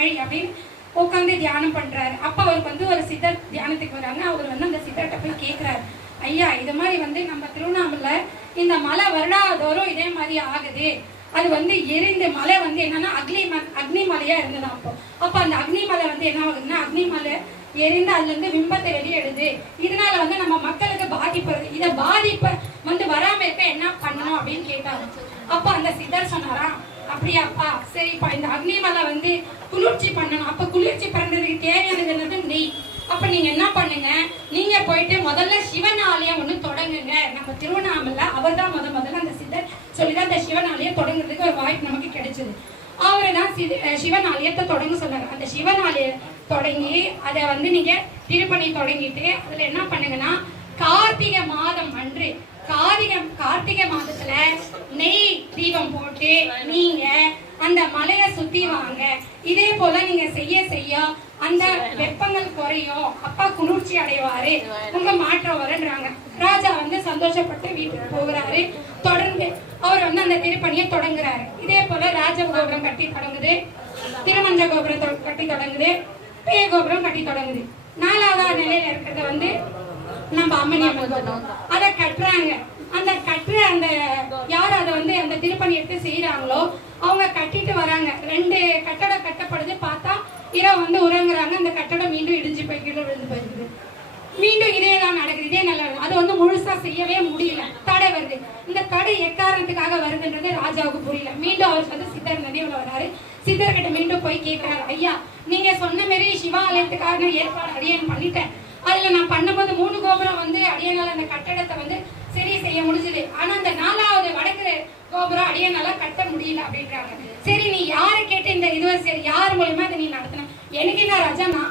தமிழ் அப்படின்னு உட்காந்து தியானம் பண்றாரு. அப்ப அவருக்கு வந்து ஒரு சித்தர் தியானத்துக்கு வராங்க. அவர் வந்து அந்த சித்தர்கிட்ட போய் கேட்கிறாரு ஐயா இது மாதிரி வந்து நம்ம திருவண்ணாமலை இந்த மலை வருடாதோறும் இதே மாதிரி ஆகுது. அது வந்து எரிந்து மலை வந்து என்னன்னா அக்னி ம அக்னி மலையா இருந்தது அப்போ. அப்ப அந்த அக்னி மலை வந்து என்ன ஆகுதுன்னா அக்னி மலை எரிந்து அதுல இருந்து விம்பத்தை வெளியிடுது இதனால வந்து நம்ம மக்களுக்கு பாதிப்பு வருது இதை பாதிப்பை வந்து வராம இருக்க என்ன பண்ணணும் அப்படின்னு கேட்டாங்க அப்ப அந்த சித்தர் சொன்னாராம் அப்படியாப்பா சரிப்பா இந்த அக்னிமலை வந்து குளிர்ச்சி பண்ணணும். அப்ப குளிர்ச்சி பண்றதுக்கு தேவையானது என்னது? நெய். அப்ப நீங்க என்ன பண்ணுங்க? நீங்க போயிட்டு முதல்ல சிவன் ஆலயம் ஒண்ணு தொடங்குங்க. நம்ம திருவண்ணாமலை அவர் தான் முத முதல்ல அந்த சித்தர் சொல்லிதான் அந்த சிவன் ஆலயம் தொடங்குறதுக்கு ஒரு வாய்ப்பு நமக்கு கிடைச்சது. அவரை தான் சிவன் ஆலயத்தை தொடங்க சொன்னார். அந்த சிவன் ஆலயம் தொடங்கி அதை வந்து நீங்க திருப்பணி தொடங்கிட்டு அதுல என்ன பண்ணுங்கன்னா கார்த்திகை மாதம் அன்று கார்த்திகை கார்த்திகை மாதத்துல நெய் போட்டு நீங்க அந்த மலையை சுத்தி வாங்க. இதே போல நீங்க செய்ய செய்ய அந்த வெப்பங்கள் குறையும். அப்பா குளிர்ச்சி அடைவாரு. உங்க மாற்றம் வருன்றாங்க ராஜா வந்து சந்தோஷப்பட்டு வீட்டுக்கு போகிறாரு. தொடர்ந்து அவர் வந்து அந்த திருப்பணியை தொடங்குறாரு. இதே போல ராஜ கோபுரம் கட்டி தொடங்குது. திருமஞ்ச கோபுரம் கட்டி தொடங்குது. பேய கோபுரம் கட்டி தொடங்குது. நாலாவது நிலையில இருக்கிறத வந்து நம்ம அம்மனி அம்மன் அதை கட்டுறாங்க. அந்த கட்டுற அந்த யார் அதை வந்து அந்த திருப்பணி எடுத்து செய்யறாங்களோ அவங்க கட்டிட்டு வராங்க. ரெண்டு கட்டடம் கட்டப்படுது பார்த்தா இரவு வந்து உறங்குறாங்க. அந்த கட்டடம் மீண்டும் இடிஞ்சு போய் கீழே விழுந்து போயிருக்குது மீண்டும் இதே தான் நடக்குது இதே நல்லா அது வந்து முழுசா செய்யவே முடியல. தடை வருது. இந்த தடை எக்காரணத்துக்காக வருதுன்றது ராஜாவுக்கு புரியல. மீண்டும் அவர் வந்து சித்தர் நினைவுல வராரு. சித்தர்கிட்ட மீண்டும் போய் கேட்கிறாரு ஐயா நீங்க சொன்ன மாதிரி சிவாலயத்துக்காக ஏற்பாடு அடியன் பண்ணிட்டேன். அதுல நான் பண்ணும்போது மூணு கோபுரம் வந்து அடியனால அந்த கட்டடத்தை வந்து சரி செய்ய முடிஞ்சது. ஆனா அந்த நான் அடியனால கட்ட முடியல அப்படின்றாங்க. சரி நீ யாரை கேட்டு இந்த இதுவை சரி யார் மூலயமா இதை நீ நடத்தின? எனக்கு என்ன ராஜா நான்